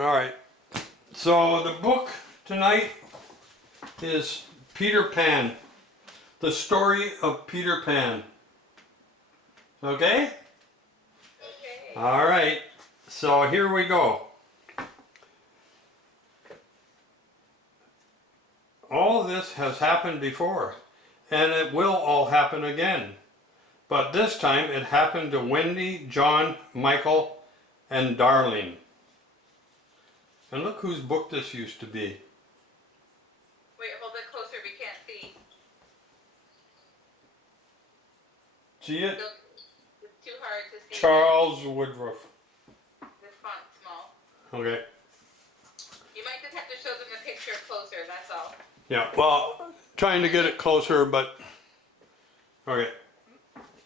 Alright, so the book tonight is Peter Pan. The story of Peter Pan. Okay? Okay. Alright, so here we go. All this has happened before, and it will all happen again. But this time it happened to Wendy, John, Michael, and Darling. And look whose book this used to be. Wait, hold it closer, we can't see. See it? It's too hard to see. Charles Woodruff. This font's small. Okay. You might just have to show them the picture closer, that's all. Yeah, well, trying to get it closer, but okay.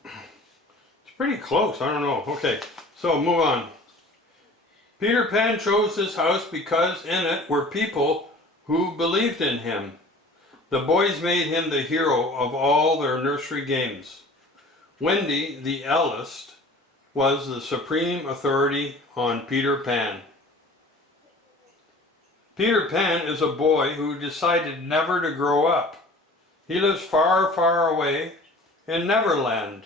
It's pretty close, I don't know. Okay, so move on. Peter Pan chose this house because in it were people who believed in him. The boys made him the hero of all their nursery games. Wendy, the eldest, was the supreme authority on Peter Pan. Peter Pan is a boy who decided never to grow up. He lives far, far away in Neverland.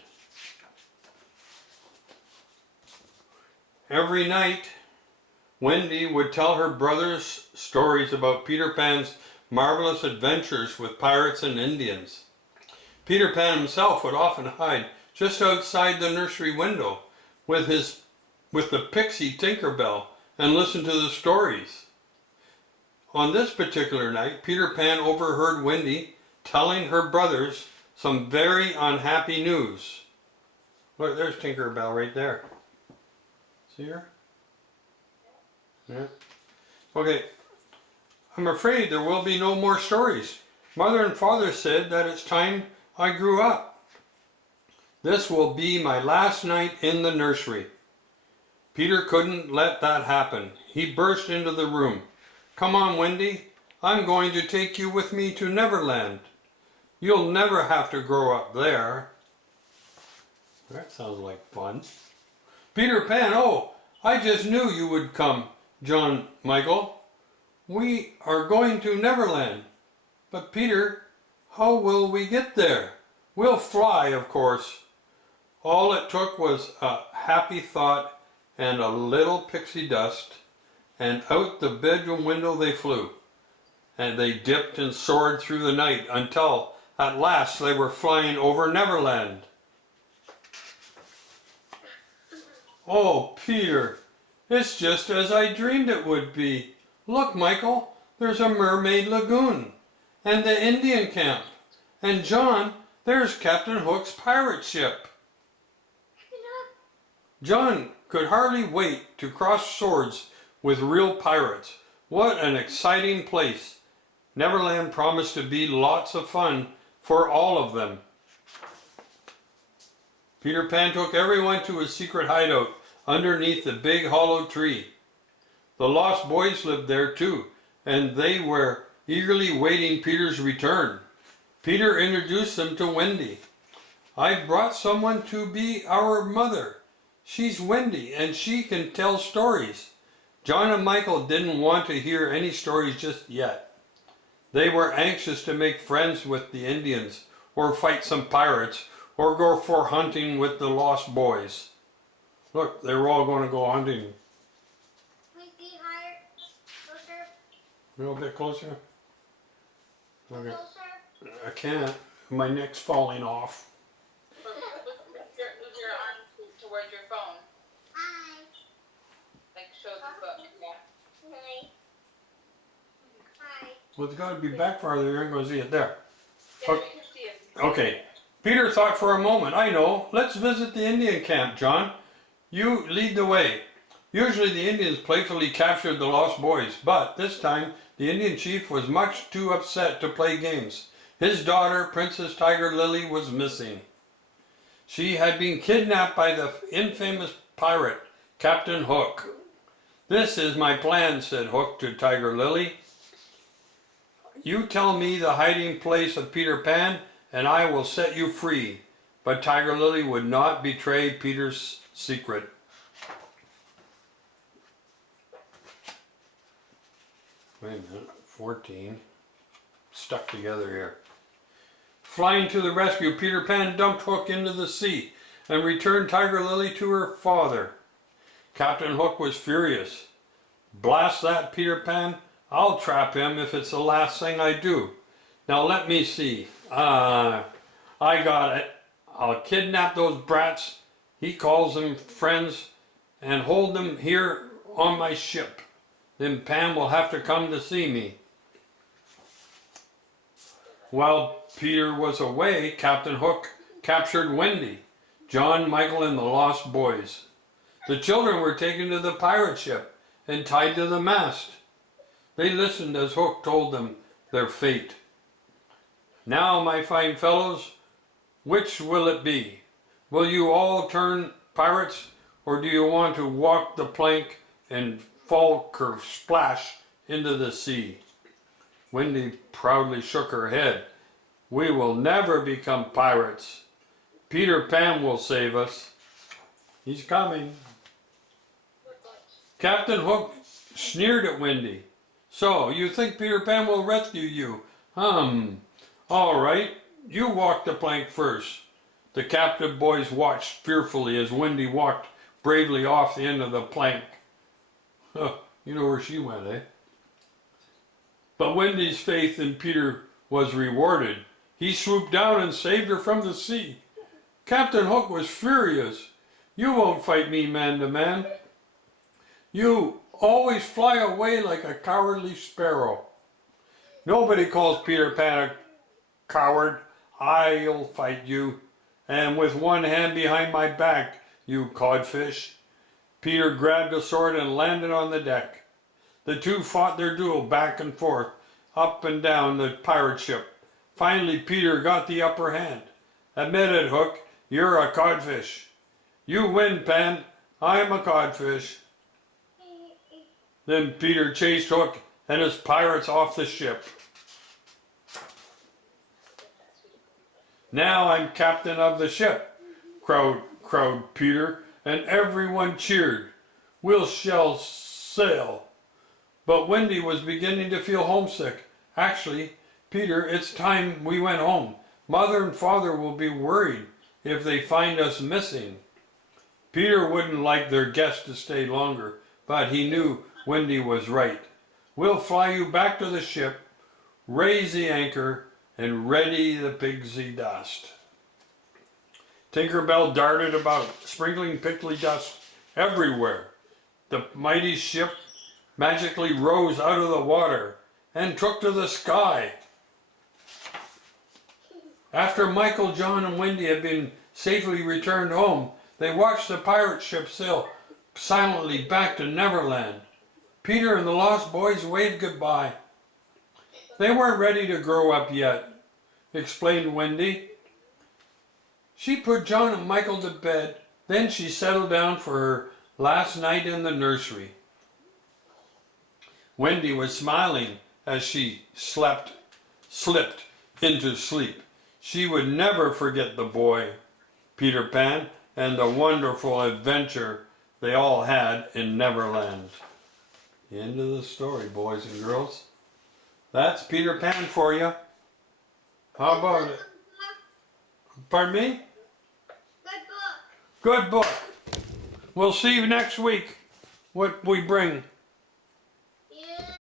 Every night, Wendy would tell her brothers stories about Peter Pan's marvelous adventures with pirates and Indians. Peter Pan himself would often hide just outside the nursery window with the pixie Tinkerbell and listen to the stories. On this particular night, Peter Pan overheard Wendy telling her brothers some very unhappy news. Look, there's Tinkerbell right there. See her? Yeah. Okay. I'm afraid there will be no more stories. Mother and Father said that it's time I grew up. This will be my last night in the nursery. Peter couldn't let that happen. He burst into the room. Come on, Wendy. I'm going to take you with me to Neverland. You'll never have to grow up there. That sounds like fun. Peter Pan, oh, I just knew you would come, John, Michael. We are going to Neverland. But Peter, how will we get there? We'll fly, of course. All it took was a happy thought and a little pixie dust, and out the bedroom window they flew. And they dipped and soared through the night until at last they were flying over Neverland. Oh, Peter, it's just as I dreamed it would be. Look, Michael, there's a mermaid lagoon, and the Indian camp. And John, there's Captain Hook's pirate ship. John could hardly wait to cross swords with real pirates. What an exciting place. Neverland promised to be lots of fun for all of them. Peter Pan took everyone to his secret hideout underneath the big hollow tree. The lost boys lived there too, and they were eagerly waiting Peter's return. Peter introduced them to Wendy. I've brought someone to be our mother. She's Wendy, and she can tell stories. John and Michael didn't want to hear any stories just yet. They were anxious to make friends with the Indians, or fight some pirates, or go for hunting with the lost boys. Look, they were all going to go hunting. Can we be higher? Closer? A little bit closer? Okay. Closer? I can't. My neck's falling off. Move your arm towards your phone. Hi. Like show the book, yeah. Hi. Hi. Well, it's got to be back farther. You're going to see it there. Yeah, Okay. we can see it. Okay. Peter thought for a moment. I know. Let's visit the Indian camp, John. You lead the way. Usually the Indians playfully captured the lost boys, but this time the Indian chief was much too upset to play games. His daughter, Princess Tiger Lily, was missing. She had been kidnapped by the infamous pirate, Captain Hook. This is my plan, said Hook to Tiger Lily. You tell me the hiding place of Peter Pan, and I will set you free. But Tiger Lily would not betray Peter's secret. Wait a minute, 14. Stuck together here. Flying to the rescue, Peter Pan dumped Hook into the sea and returned Tiger Lily to her father. Captain Hook was furious. Blast that Peter Pan, I'll trap him if it's the last thing I do. Now let me see. I got it. I'll kidnap those brats, he calls them friends, and hold them here on my ship. Then Pan will have to come to see me. While Peter was away, Captain Hook captured Wendy, John, Michael, and the Lost Boys. The children were taken to the pirate ship and tied to the mast. They listened as Hook told them their fate. Now, my fine fellows, which will it be? Will you all turn pirates, or do you want to walk the plank and fall splash into the sea? Wendy proudly shook her head. We will never become pirates. Peter Pan will save us. He's coming. Captain Hook sneered at Wendy. So, you think Peter Pan will rescue you? All right, you walk the plank first. The captive boys watched fearfully as Wendy walked bravely off the end of the plank. You know where she went, eh? But Wendy's faith in Peter was rewarded. He swooped down and saved her from the sea. Captain Hook was furious. You won't fight me man to man. You always fly away like a cowardly sparrow. Nobody calls Peter Pan a coward. I'll fight you. And with one hand behind my back, you codfish. Peter grabbed a sword and landed on the deck. The two fought their duel back and forth, up and down the pirate ship. Finally, Peter got the upper hand. Admit it, Hook, you're a codfish. You win, Pan. I'm a codfish. Then Peter chased Hook and his pirates off the ship. Now I'm captain of the ship, crowed Peter, and everyone cheered. We'll shall sail. But Wendy was beginning to feel homesick. Actually, Peter, it's time we went home. Mother and Father will be worried if they find us missing. Peter wouldn't like their guest to stay longer, but he knew Wendy was right. We'll fly you back to the ship, raise the anchor, and ready the pixie dust. Tinkerbell darted about, sprinkling pixie dust everywhere. The mighty ship magically rose out of the water and took to the sky. After Michael, John, and Wendy had been safely returned home, they watched the pirate ship sail silently back to Neverland. Peter and the Lost Boys waved goodbye. They weren't ready to grow up yet, explained Wendy. She put John and Michael to bed, then she settled down for her last night in the nursery. Wendy was smiling as she slipped into sleep. She would never forget the boy, Peter Pan, and the wonderful adventure they all had in Neverland. The end of the story, boys and girls. That's Peter Pan for you. How about it? Pardon me? Good book. Good book. We'll see you next week, what we bring.